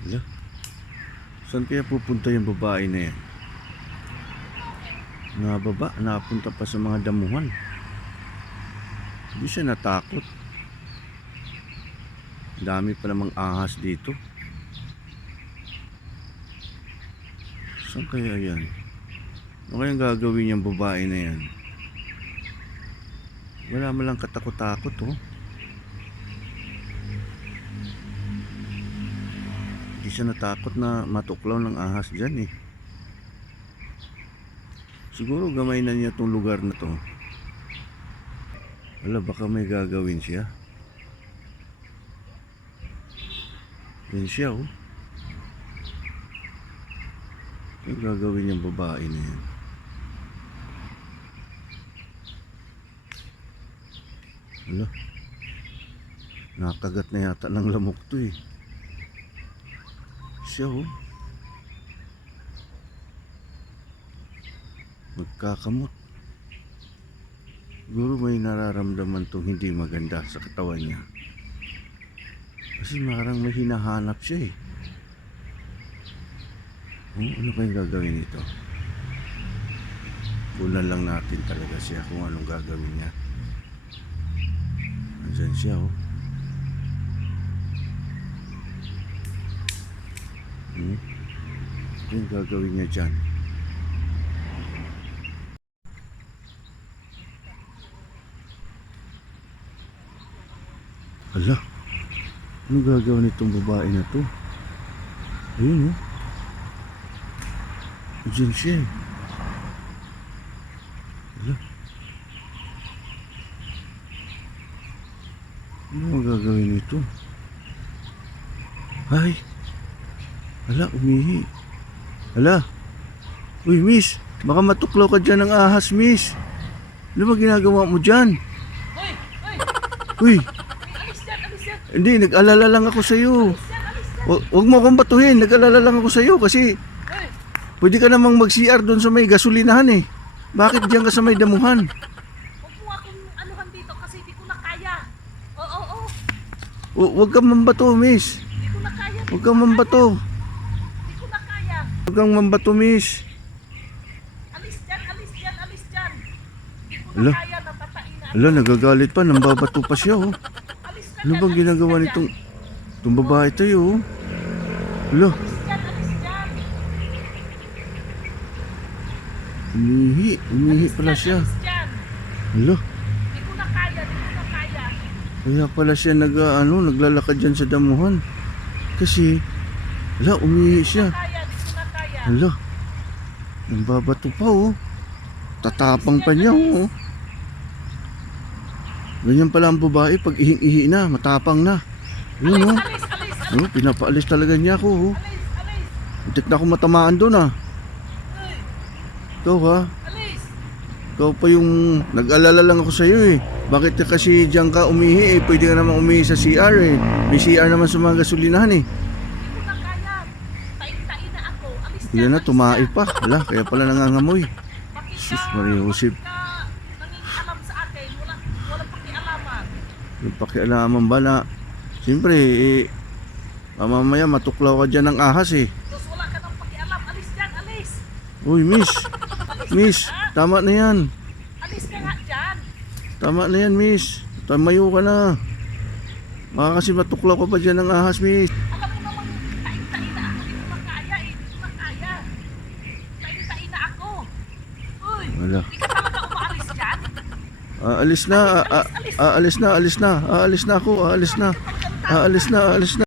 Hala, saan kaya pupunta yung babae na yan? Nababa, napunta pa sa mga damuhan. Hindi siya natakot. Dami pa namang ahas dito. Saan kaya yan? Ano kayang gagawin yung babae na yan? Wala man lang katakot-takot, oh. Hindi siya natakot na matuklaw ng ahas dyan, eh. Siguro gamay na niya tong lugar na to. Wala, baka may gagawin siya. Yan siya, oh. Yung gagawin niyang babae na yan. Wala, nakagat na yata ng lamok to, eh. Siya, oh. Magkakamot. Siguro may nararamdaman tong hindi maganda sa katawan niya. Kasi parang may hinahanap siya, eh. Ano kayang gagawin nito? Punan lang natin talaga siya kung anong gagawin niya. Andyan siya, oh. Ano yung gagawin niya dyan? Hala, anong gagawin nitong babae na to? Ayun, oh. Diyan siya, eh. Hala, ano ang gagawin nito? Ay, hala, umihi. Hala, uy, miss, baka matuklaw ka dyan ng ahas, miss. Ano ba ginagawa mo dyan? Uy, hindi, nag-alala lang ako sa iyo. Huwag mo akong batuhin, nag-alala lang ako sa iyo kasi pwede ka namang mag-CR doon sa may gasolinahan, eh. Bakit diyan ka sa may damuhan? Huwag mo akong anuhan dito kasi di ko na kaya. Oo. Huwag kang mambato, miss. Di ko na kaya. Huwag kang mambato. Di ko na kaya. Huwag kang mambato, miss. Alis dyan. Di ko Hala. na kaya, natatain na. Hala, nagagalit pa, nambabato pa siya, oh. Alis ka Ano dyan, bang ginagawa alis ka nitong dyan. babae tayo, oh? Hala, Alis dyan. umihi pala siya. Alis dyan. Hala, Di ko na kaya. kaya pala siya naglalakad dyan sa damuhan. Kasi, hala, umihi siya. Di ko na kaya. Hala, nambabato pa, oh. Tatapang pa niya, oh. Ganyan pala ang babae pag ihing-ihi na, matapang na. Yun, oh. Alis. Pinapaalis talaga niya ako, oh. Alis. Muntik na akong matamaan doon, ah. Uy, Ikaw, ha? alis. Ikaw pa yung nag-alala lang ako sa iyo, eh. Bakit kasi diyan ka umihi, eh? Pwede ka naman umihi sa CR, eh. May CR naman sa mga gasolinahan, eh. Di ko na kaya. Tain na ako. Alis dyan. Yan na, tumai pa. Hala, kaya pala nangangamoy. Bakit Sus, ka- Maria Josep. bakit ka nangingialam sa akin? Walang pakialaman. Yung pakialaman ba na, siyempre, eh, mamaya matuklaw ka dyan ng ahas, eh. Tapos wala ka nang pakialam. Alis dyan, alis. Uy, miss. Miss, tama na yan. Alis ka nga dyan. Tama na yan, miss. Tamayo ka na. Baka kasi matuklaw ka pa dyan ng ahas, miss. Alam mo namang tain na ako. Di ko na kaya eh. Di ko na kaya. Tain na ako. Uy, Wala. di ka talaga umaalis dyan? Aalis na ako. Aalis na.